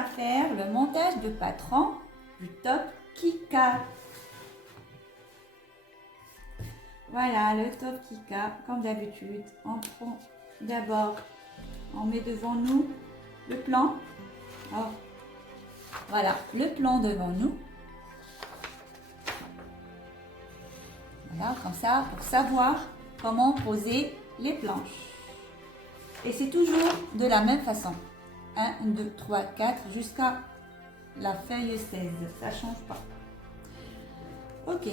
à faire le montage de patron du top Kika. Voilà le top Kika, comme d'habitude. On prend d'abord, on met devant nous le plan. Alors, voilà, le plan devant nous. Voilà, comme ça, pour savoir comment poser les planches. Et c'est toujours de la même façon. 1, 2, 3, 4, jusqu'à la feuille 16. Ça ne change pas. Ok.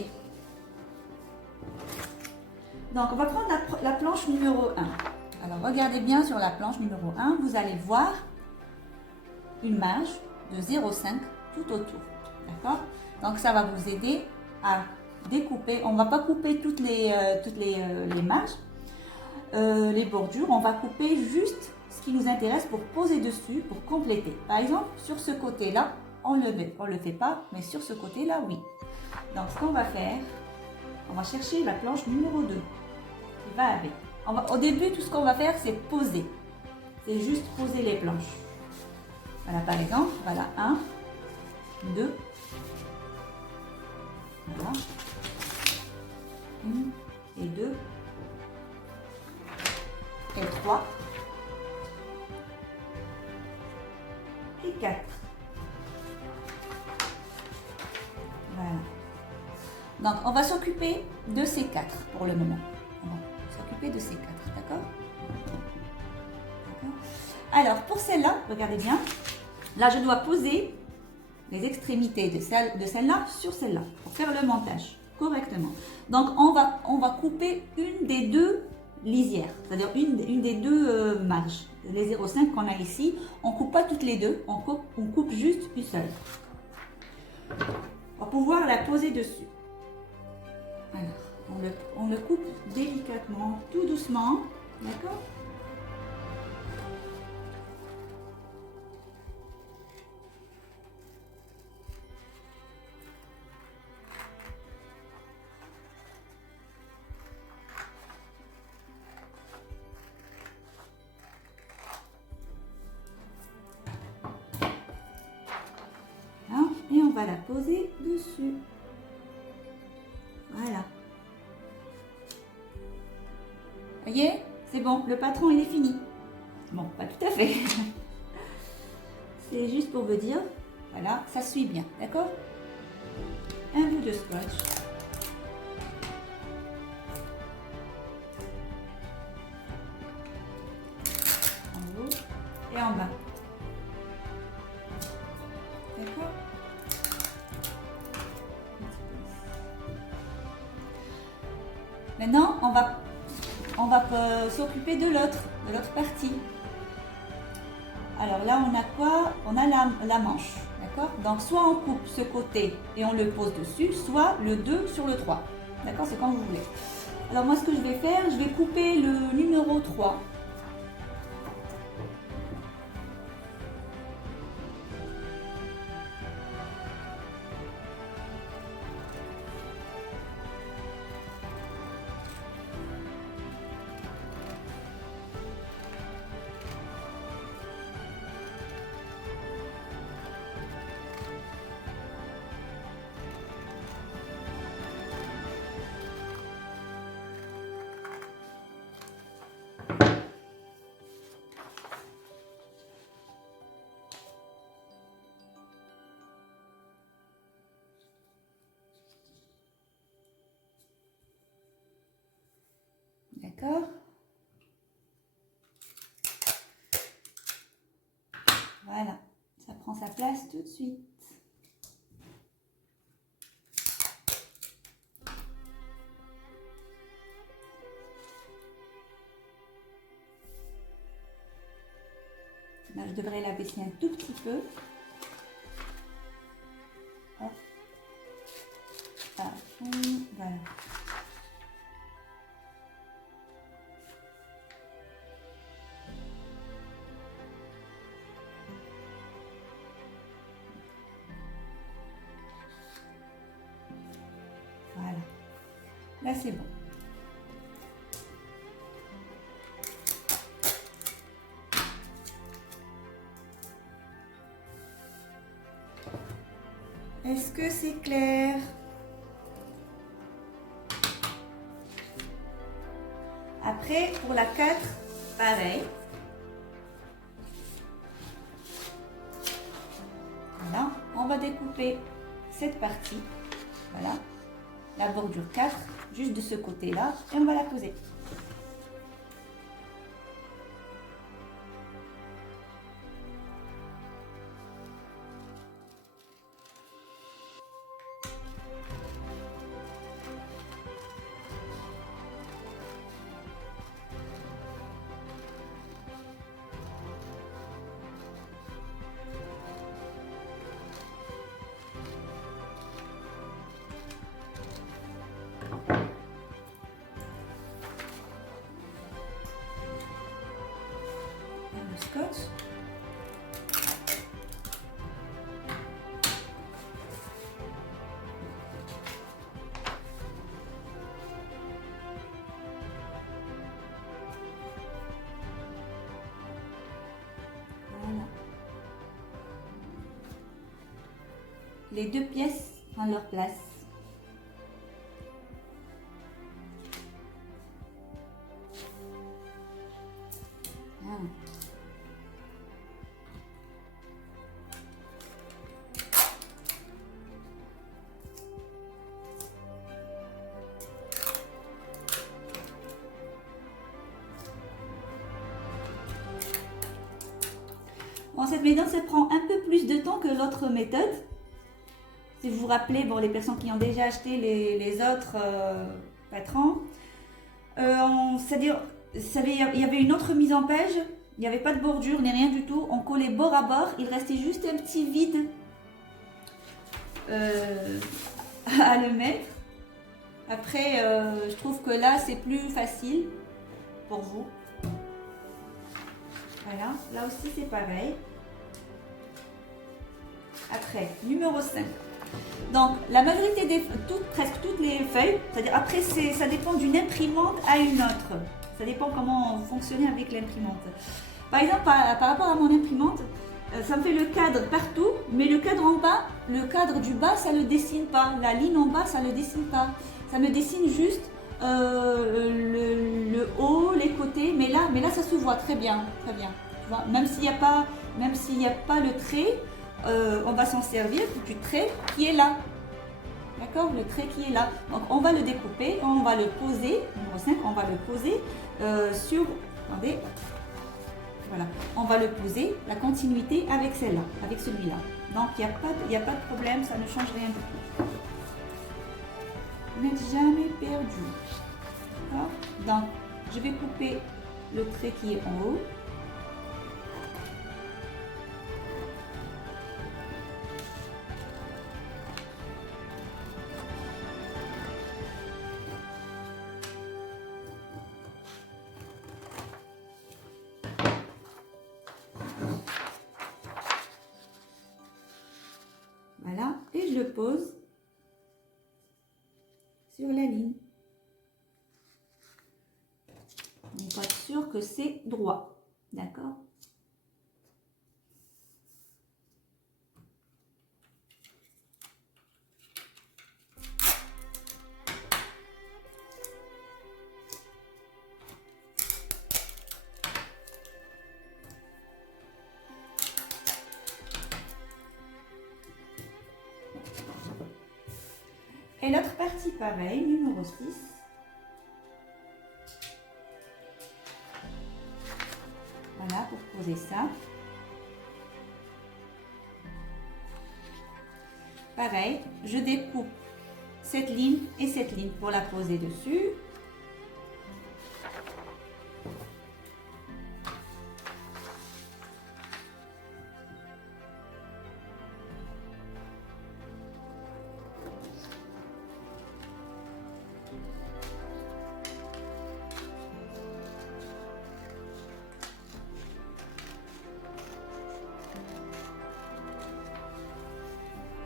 Donc, on va prendre la planche numéro 1. Alors, regardez bien sur la planche numéro 1. Vous allez voir une marge de 0,5 tout autour. D'accord? Donc, ça va vous aider à découper. On ne va pas couper toutes les marges, les bordures. On va couper juste ce qui nous intéresse pour poser dessus, pour compléter. Par exemple, sur ce côté-là, on le fait pas, mais sur ce côté-là, oui. Donc, ce qu'on va faire, on va chercher la planche numéro 2 qui va avec. Au début, tout ce qu'on va faire, c'est poser. C'est juste poser les planches. Voilà, par exemple, voilà, 1, 2, voilà, 1 et 2, et 3, et 4. Voilà. Donc, on va s'occuper de ces 4 pour le moment. On va s'occuper de ces 4, d'accord? Alors, pour celle-là, regardez bien. Là, je dois poser les extrémités de celle-là sur celle-là pour faire le montage correctement. Donc, on va couper une des deux lisières, c'est-à-dire une des deux marges. Les 0,5 qu'on a ici, on ne coupe pas toutes les deux, on coupe juste une seule. On va pouvoir la poser dessus. Alors, on le coupe délicatement, tout doucement, d'accord? Et on va la poser dessus. Voilà. Voyez, c'est bon, le patron il est fini. Bon, pas tout à fait. C'est juste pour vous dire, voilà, ça suit bien, d'accord? Un bout de scotch. En haut et en bas. D'accord? Maintenant, on va s'occuper de l'autre partie. Alors là, on a quoi? On a la manche, d'accord? Donc, soit on coupe ce côté et on le pose dessus, soit le 2 sur le 3. D'accord? C'est comme vous voulez. Alors, moi, ce que je vais faire, je vais couper le numéro 3. D'accord? Voilà, ça prend sa place tout de suite. Là, je devrais la baisser un tout petit peu. Hop. Voilà. Voilà. Là, c'est bon. Est-ce que c'est clair? Après, pour la 4, pareil. Voilà, on va découper cette partie. Voilà, la bordure 4, juste de ce côté-là, et on va la poser. Le scotch. Voilà. Les deux pièces prennent leur place. Voilà. Bon, cette méthode, ça prend un peu plus de temps que l'autre méthode. Si vous vous rappelez, bon, les personnes qui ont déjà acheté les autres patrons, c'est-à-dire, il y avait une autre mise en page, il n'y avait pas de bordure ni rien du tout, on collait bord à bord, il restait juste un petit vide à le mettre. Après, je trouve que là, c'est plus facile pour vous. Voilà, là aussi c'est pareil. Après, numéro 5. Donc, la majorité presque toutes les feuilles, c'est-à-dire après, ça dépend d'une imprimante à une autre. Ça dépend comment fonctionner avec l'imprimante. Par exemple, par rapport à mon imprimante, ça me fait le cadre partout, mais le cadre en bas, le cadre du bas, ça ne le dessine pas. La ligne en bas, ça ne le dessine pas. Ça me dessine juste le haut, les côtés, mais là, ça se voit très bien, très bien. Tu vois, même s'il n'y a pas le trait, on va s'en servir du trait qui est là. D'accord, le trait qui est là. Donc on va le découper, on va le poser, numéro 5, on va le poser sur, attendez, voilà, on va le poser, la continuité avec celle-là, avec celui-là. Donc il n'y a pas de problème, ça ne change rien du tout. Vous n'êtes jamais perdu. D'accord. Donc je vais couper le trait qui est en haut. Voilà, et je le pose sur la ligne. On va être sûr que c'est droit, d'accord? Et l'autre partie, pareil, numéro 6. Voilà, pour poser ça. Pareil, je découpe cette ligne et cette ligne pour la poser dessus.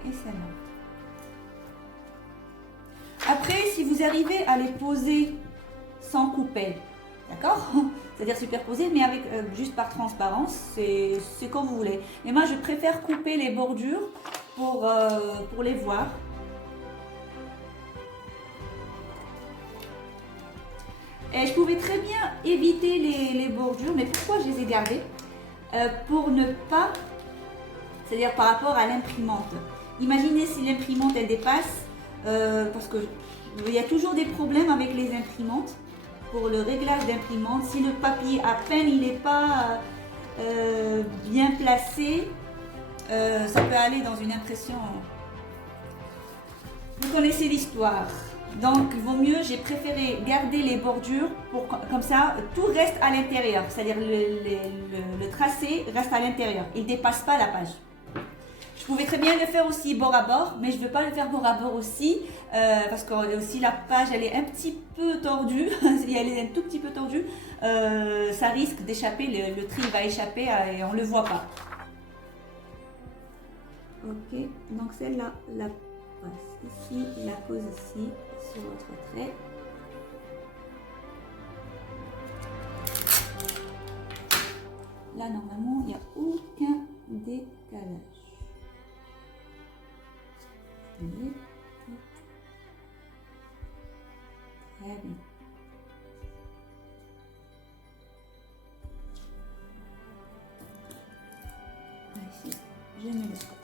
Et celle-là. Après, si vous arrivez à les poser sans couper, d'accord? C'est-à-dire superposer, mais avec juste par transparence, c'est comme vous voulez. Mais moi, je préfère couper les bordures pour les voir. Et je pouvais très bien éviter les bordures, mais pourquoi je les ai gardées? Pour ne pas, c'est-à-dire par rapport à l'imprimante. Imaginez si l'imprimante elle dépasse, parce que il y a toujours des problèmes avec les imprimantes pour le réglage d'imprimante. Si le papier à peine il n'est pas bien placé, ça peut aller dans une impression. Vous connaissez l'histoire. Donc, il vaut mieux, j'ai préféré garder les bordures, comme ça, tout reste à l'intérieur. C'est-à-dire le tracé reste à l'intérieur. Il ne dépasse pas la page. Je pouvais très bien le faire aussi bord à bord, mais je ne veux pas le faire bord à bord aussi, parce que aussi la page, elle est un petit peu tordue. Elle est un tout petit peu tordue. Ça risque d'échapper, le tri va échapper et on ne le voit pas. Ok, donc celle-là, la passe ici, la pose ici, sur votre trait. Là, normalement, il n'y a aucun décalage. Très bien. Ici, je mets le scotch.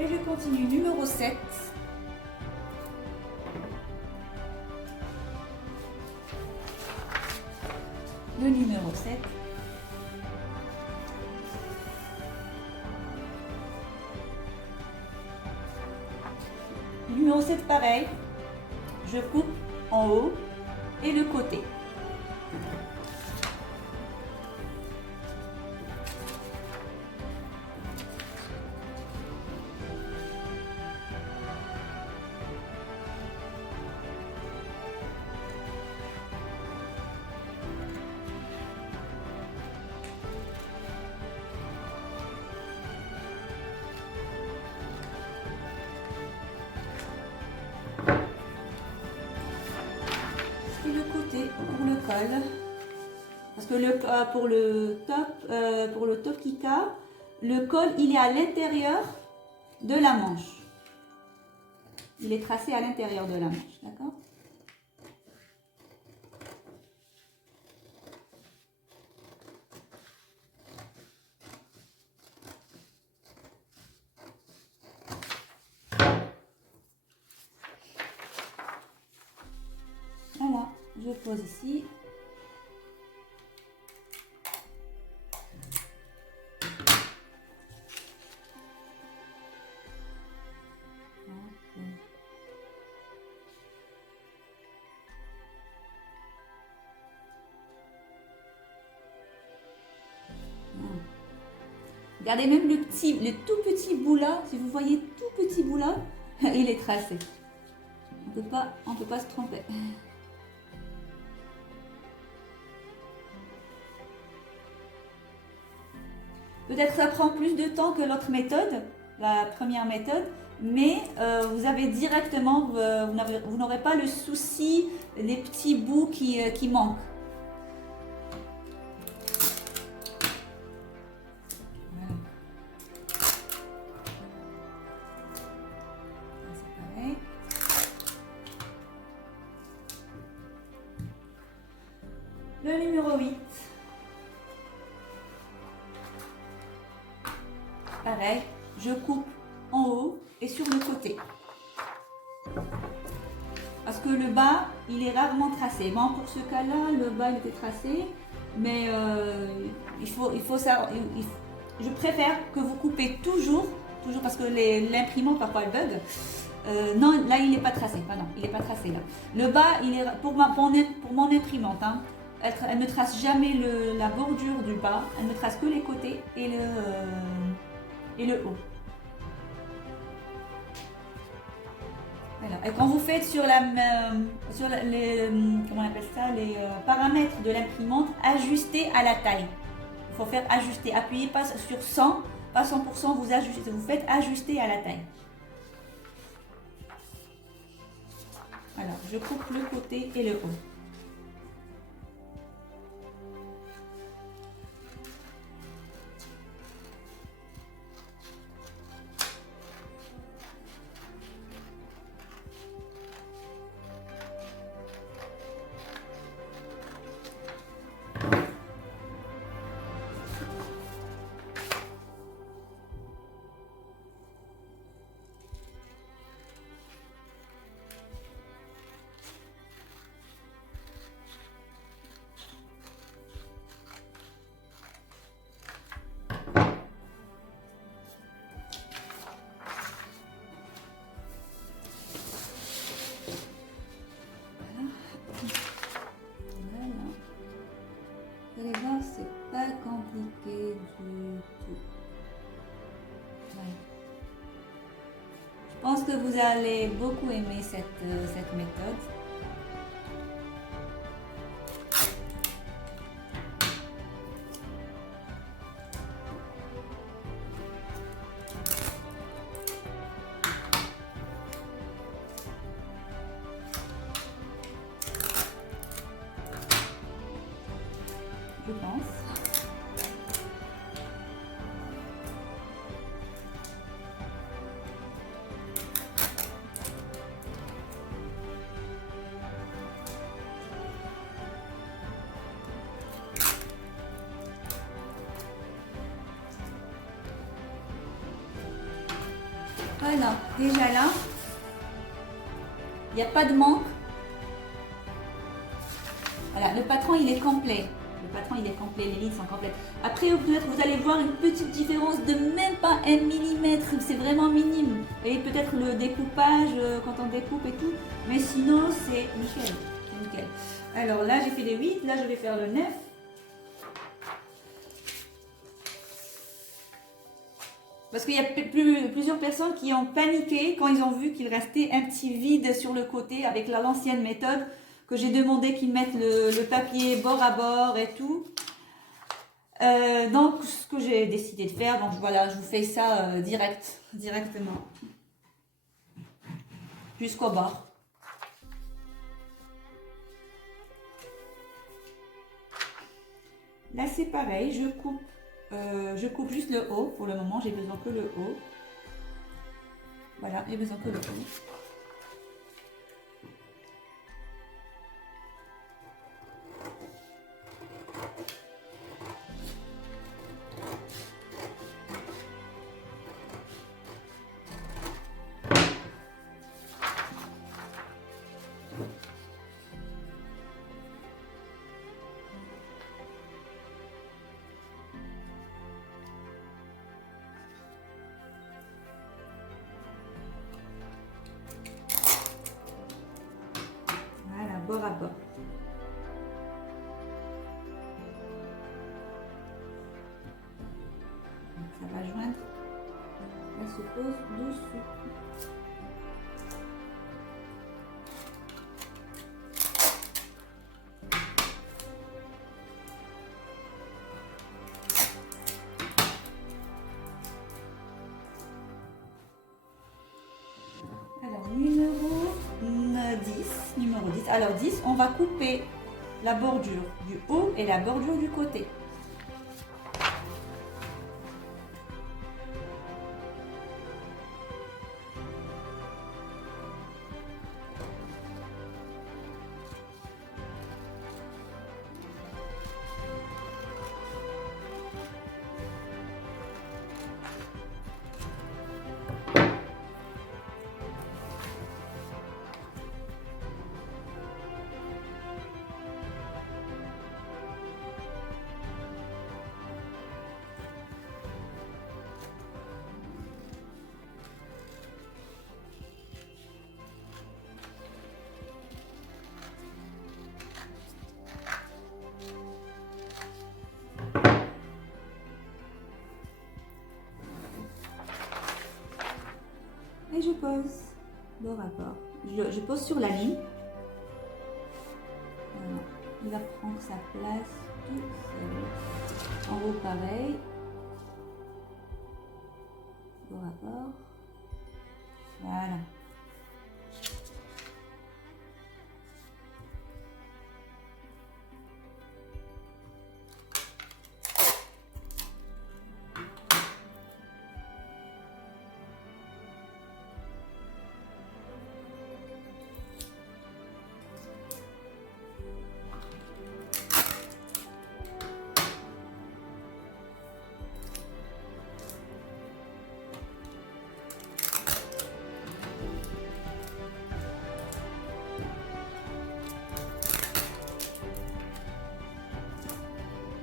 Et je continue, numéro 7. Le numéro 7. Le numéro 7, pareil. Je coupe en haut et le côté. Le côté pour le col, parce que pour le top Kika, le col il est à l'intérieur de la manche, il est tracé à l'intérieur de la manche, d'accord? Voilà, je pose ici. Regardez même le tout petit bout là, si vous voyez tout petit bout là, il est tracé. On peut pas se tromper. Peut-être ça prend plus de temps que l'autre méthode, la première méthode, mais vous avez directement, vous n'aurez pas le souci des petits bouts qui manquent. Le numéro 8. Pareil, je coupe en haut et sur le côté. Parce que le bas, il est rarement tracé. Bon, pour ce cas-là, le bas il était tracé, mais je préfère que vous coupez toujours parce que l'imprimante parfois elle bug. Non, là il n'est pas tracé. Ah non, il n'est pas tracé là. Le bas, il est pour mon imprimante. Hein, elle ne trace jamais la bordure du bas. Elle ne trace que les côtés et le haut. Voilà. Et quand vous faites sur les, comment on appelle ça, les paramètres de l'imprimante, ajustez à la taille. Il faut faire ajuster. Appuyez pas sur 100, pas 100%, vous ajustez, vous faites ajuster à la taille. Alors, je coupe le côté et le haut. Vous allez voir, c'est pas compliqué du tout. Ouais. Je pense que vous allez beaucoup aimer cette méthode. Je pense. Voilà, déjà là, il n'y a pas de manque. Voilà, le patron il est complet. Le patron il est complet, les lignes sont complètes. Après, peut-être vous allez voir une petite différence de même pas 1 millimètre. C'est vraiment minime. Et peut-être le découpage quand on découpe et tout. Mais sinon, c'est nickel. Nickel. Alors là, j'ai fait les 8. Là, je vais faire le 9. Parce qu'il y a plusieurs personnes qui ont paniqué quand ils ont vu qu'il restait un petit vide sur le côté avec l'ancienne méthode, que j'ai demandé qu'ils mettent le papier bord à bord et tout. Donc, ce que j'ai décidé de faire, donc voilà, je vous fais ça directement, jusqu'au bord. Là, c'est pareil, je coupe juste le haut. Pour le moment, j'ai besoin que le haut. Voilà, j'ai besoin que le haut. Bord à bord. Donc, ça va joindre. Elle se pose dessus. Alors, numéro 10. Alors 10, on va couper la bordure du haut et la bordure du côté. Et je pose bord à bord. je pose sur la ligne. Voilà. Il va prendre sa place tout seul. En haut, pareil. Au rapport. Voilà.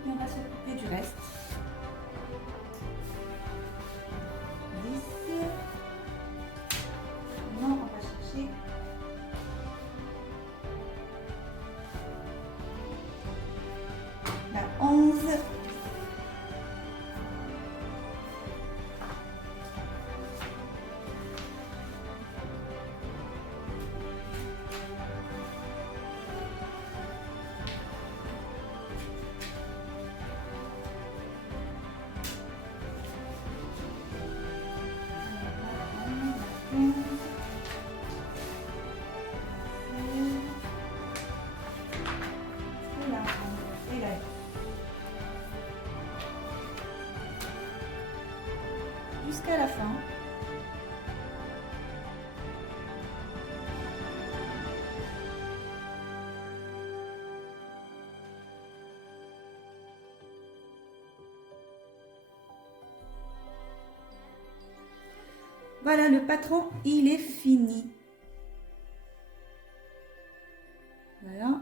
On va s'occuper du reste. 10. Non, on va chercher. La 11. Jusqu'à la fin. Voilà, le patron, il est fini. Voilà.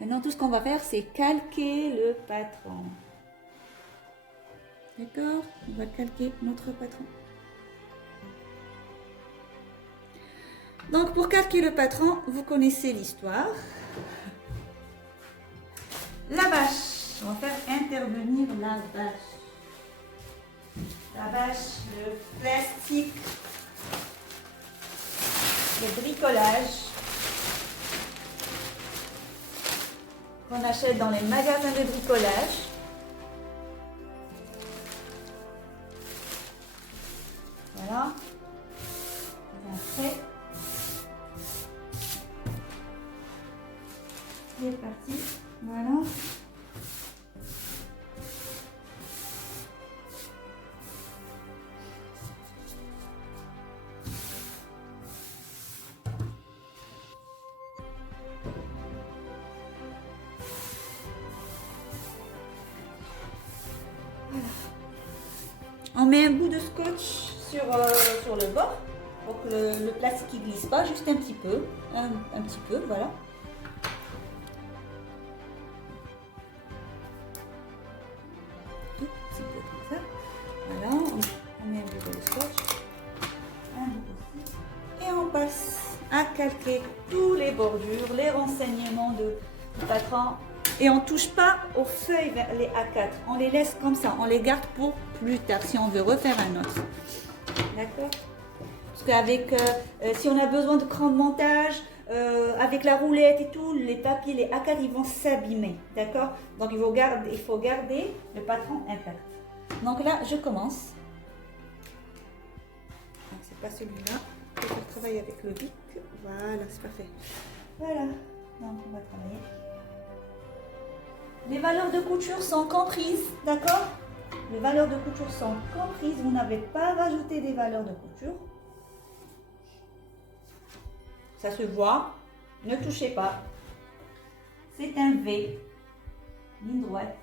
Maintenant, tout ce qu'on va faire, c'est calquer le patron. D'accord? On va calquer notre patron. Donc, pour calquer le patron, vous connaissez l'histoire. La bâche. On va faire intervenir la bâche. La bâche, le plastique, le bricolage qu'on achète dans les magasins de bricolage. Voilà. Et après, c'est parti. Voilà. On met un bout de scotch sur le bord pour que le plastique ne glisse pas, juste un petit peu, un petit peu, voilà. Tout petit peu comme ça. Voilà, on met un bout de scotch, un bout aussi, et on passe à calquer tous les bordures, les renseignements du patron. Et on ne touche pas aux feuilles, les A4. On les laisse comme ça. On les garde pour plus tard si on veut refaire un autre. D'accord? Parce qu'avec, si on a besoin de cran de montage, avec la roulette et tout, les papiers, les A4, ils vont s'abîmer. D'accord? Donc il faut garder le patron intact. Donc là, je commence. C'est pas celui-là. Je vais travailler avec le bic. Voilà, c'est parfait. Voilà. Donc on va travailler. Les valeurs de couture sont comprises, d'accord? Les valeurs de couture sont comprises. Vous n'avez pas rajouté des valeurs de couture. Ça se voit. Ne touchez pas. C'est un V. Ligne droite.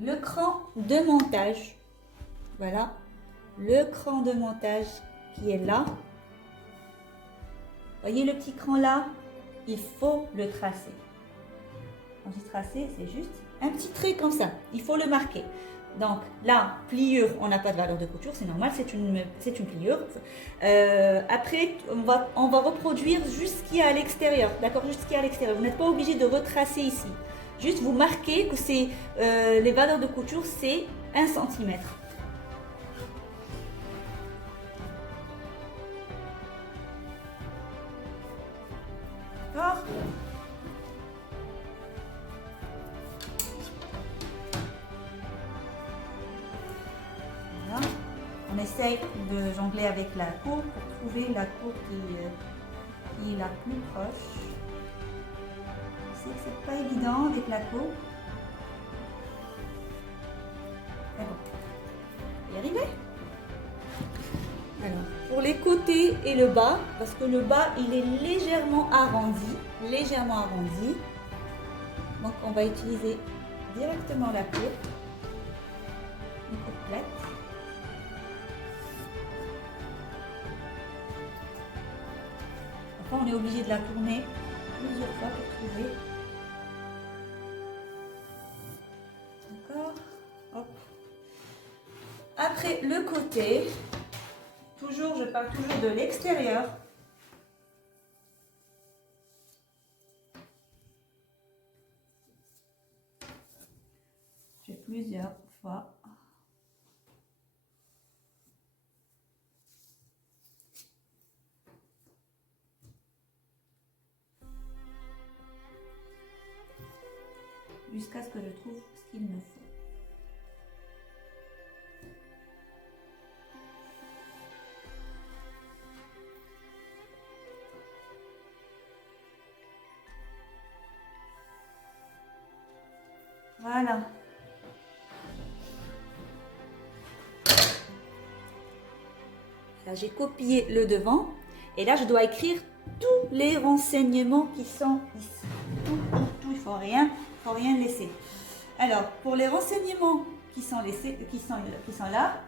Le cran de montage. Voilà. Le cran de montage qui est là. Voyez le petit cran là? Il faut le tracer. Quand je dis tracer, c'est juste un petit trait comme ça. Il faut le marquer. Donc là, pliure, on n'a pas de valeur de couture, c'est normal, c'est une pliure. Après, on va reproduire juste ce qu'il y a à l'extérieur. D'accord, juste ce qu'il y a à l'extérieur. Vous n'êtes pas obligé de retracer ici. Juste vous marquez que c'est les valeurs de couture, c'est 1 cm. D'accord? Voilà. On essaye de jongler avec la courbe pour trouver la courbe qui est la plus proche. Je sais que c'est pas évident avec la courbe. Mais bon, on va y arriver. Alors, pour les côtés et le bas, parce que le bas, il est légèrement arrondi. Donc, on va utiliser directement la courbe. Une courbe plate. Enfin, on est obligé de la tourner plusieurs fois pour trouver. D'accord. Hop. Après, le côté. Toujours, je pars toujours de l'extérieur. Je fais plusieurs fois. Jusqu'à ce que je trouve ce qu'il me faut. Voilà. Là, j'ai copié le devant et là, je dois écrire tous les renseignements qui sont ici. Tout, il faut rien laisser. Alors, pour les renseignements qui sont laissés, qui sont là,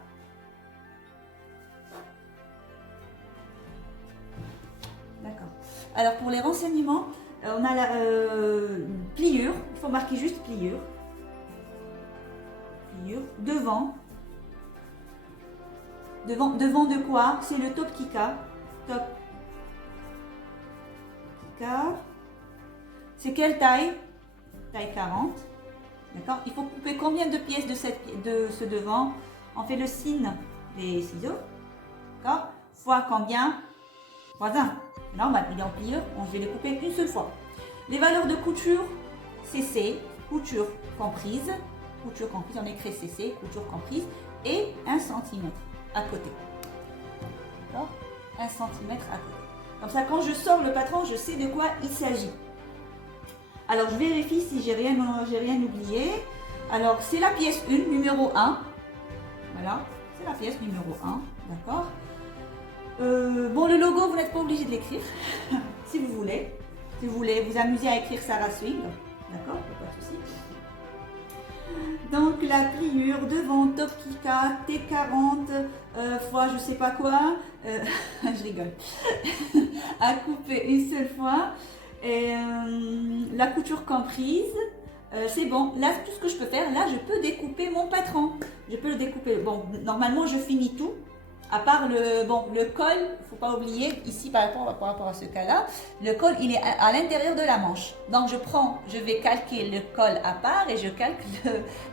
d'accord. Alors, pour les renseignements, on a la pliure. Il faut marquer juste pliure. Devant. Devant de quoi? C'est le top kika. Top kika. C'est quelle taille? Taille 40. D'accord? Il faut couper combien de pièces de ce devant? On fait le signe des ciseaux. D'accord? Fois combien? Fois 1. C'est normal, il est en pliure. Je vais les couper une seule fois. Les valeurs de couture, CC, couture comprise. Couture comprise, on écrit CC, couture comprise, et 1 cm à côté. D'accord? 1 cm à côté. Comme ça, quand je sors le patron, je sais de quoi il s'agit. Alors, je vérifie si j'ai rien oublié. Alors, c'est la pièce 1, numéro 1. Voilà, c'est la pièce numéro 1. D'accord? Bon, le logo, vous n'êtes pas obligé de l'écrire, si vous voulez. Si vous voulez vous amuser à écrire Sarah Swing. D'accord? Pas de souci. Donc la pliure devant top kika T40 fois je sais pas quoi, je rigole, à couper une seule fois. Et la couture comprise, c'est bon. Là, tout ce que je peux faire, là, je peux découper mon patron. Je peux le découper. Bon, normalement, je finis tout. À part le col, il ne faut pas oublier, ici par rapport à ce cas-là, le col il est à l'intérieur de la manche. Donc je vais calquer le col à part et je calque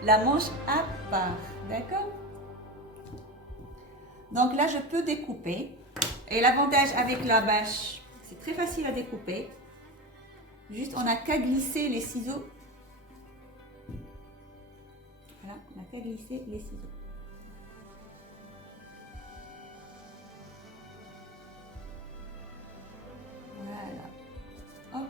la manche à part. D'accord? Donc là je peux découper. Et l'avantage avec la bâche, c'est très facile à découper. Juste on n'a qu'à glisser les ciseaux. Voilà, on n'a qu'à glisser les ciseaux. Voilà. Hop.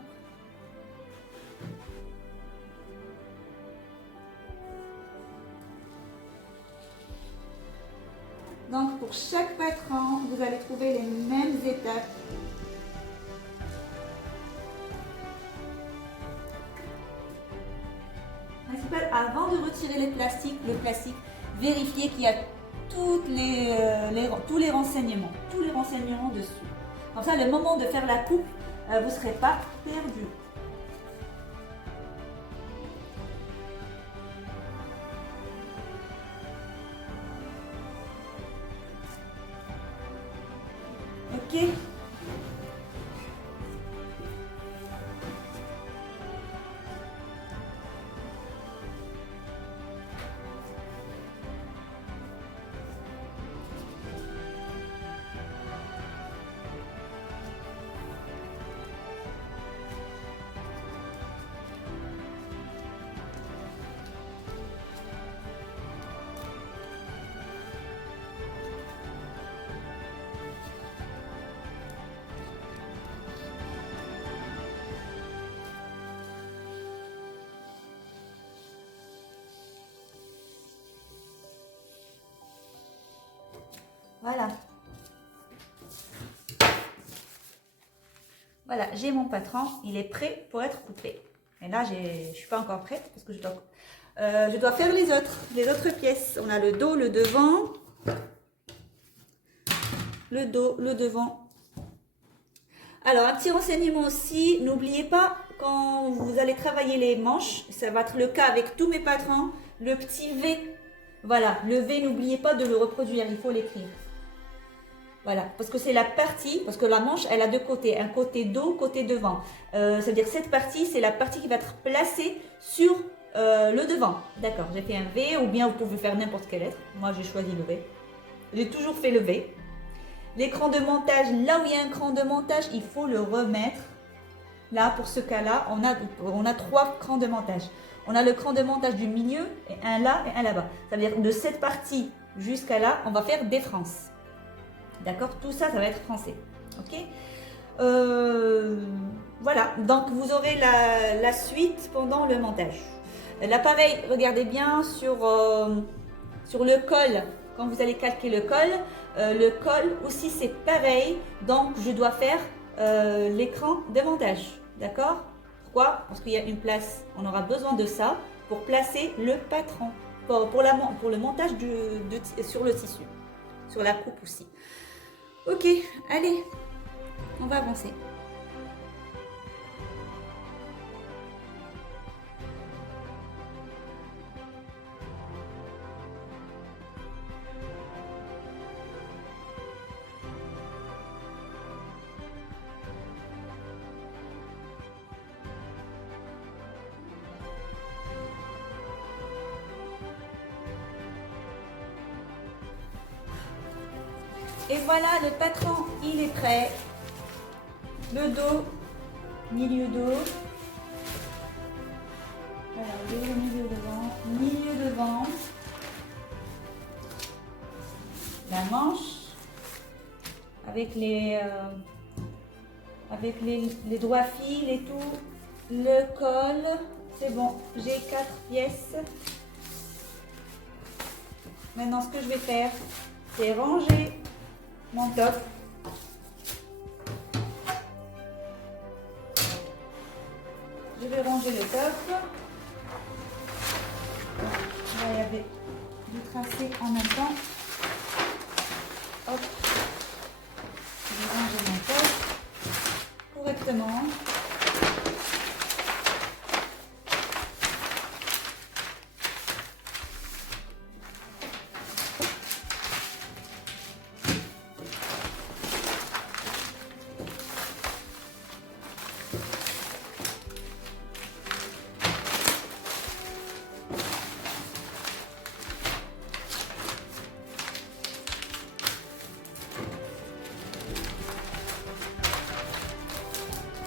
Donc pour chaque patron, vous allez trouver les mêmes étapes. Principal, avant de retirer le plastique, vérifiez qu'il y a tous les renseignements dessus. Comme ça, le moment de faire la coupe, vous ne serez pas perdu. Ok. Voilà. Voilà, j'ai mon patron, il est prêt pour être coupé. Et là, je ne suis pas encore prête parce que je dois faire les autres pièces. On a le dos, le devant, le dos, le devant. Alors, un petit renseignement aussi, n'oubliez pas quand vous allez travailler les manches, ça va être le cas avec tous mes patrons, le petit V. Voilà, le V, n'oubliez pas de le reproduire, il faut l'écrire. Voilà, parce que c'est la partie, parce que la manche, elle a deux côtés, un côté dos, côté devant. Ça veut dire que cette partie, c'est la partie qui va être placée sur le devant. D'accord, j'ai fait un V, ou bien vous pouvez faire n'importe quelle lettre. Moi, j'ai choisi le V. J'ai toujours fait le V. L'écran de montage, là où il y a un écran de montage, il faut le remettre. Là, pour ce cas-là, on a 3 crans de montage. On a le cran de montage du milieu, et un là et un là-bas. Ça veut dire de cette partie jusqu'à là, on va faire des frances. D'accord, tout ça, ça va être français. Ok, voilà, donc vous aurez la suite pendant le montage. L'appareil, regardez bien sur le col, quand vous allez calquer le col aussi c'est pareil. Donc je dois faire l'écran de montage. D'accord? Pourquoi? Parce qu'il y a une place, on aura besoin de ça pour placer le patron, pour le montage sur le tissu, sur la coupe aussi. Ok, allez, on va avancer. Et voilà, le patron, il est prêt. Le dos, milieu dos. Voilà, le milieu devant, milieu devant. La manche, avec les doigts fils et tout. Le col, c'est bon, j'ai 4 pièces. Maintenant, ce que je vais faire, c'est ranger mon top. Je vais ranger le top. Il va y avoir du tracé en même temps. Hop. Je vais ranger mon top correctement.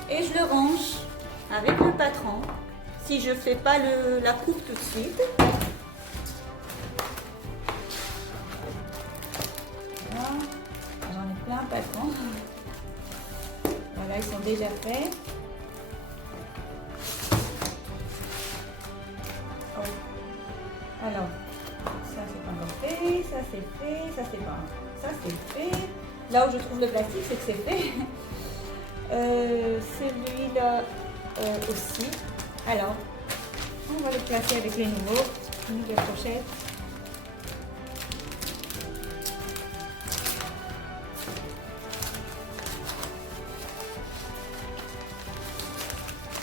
Et je le range avec le patron si je ne fais pas la coupe tout de suite. Voilà. J'en ai plein patron. Voilà, ils sont déjà faits. Alors, ça c'est pas encore fait, ça c'est fait, ça c'est pas. Ça c'est fait. Là où je trouve le plastique, c'est que c'est fait. Celui-là aussi. Alors, on va le placer avec les nouveaux, nouvelles pochettes.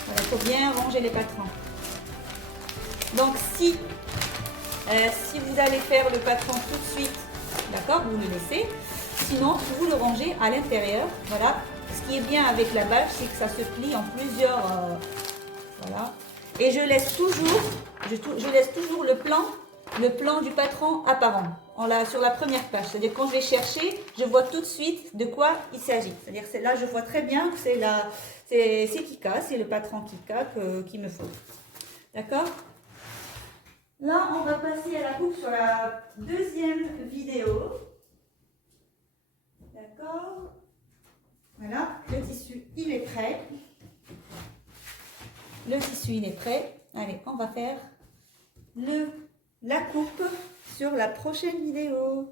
Voilà, il faut bien ranger les patrons. Donc si vous allez faire le patron tout de suite, d'accord, vous le laissez. Sinon, vous le rangez à l'intérieur. Voilà. Ce qui est bien avec la bâche, c'est que ça se plie en plusieurs. Voilà. Et je laisse toujours le plan du patron apparent sur la première page. C'est-à-dire quand je vais chercher, je vois tout de suite de quoi il s'agit. C'est-à-dire que là, je vois très bien que c'est Kika, c'est le patron Kika qu'il me faut. D'accord? Là, on va passer à la coupe sur la deuxième vidéo. D'accord? Voilà, le tissu, il est prêt. Le tissu, il est prêt. Allez, on va faire la coupe sur la prochaine vidéo.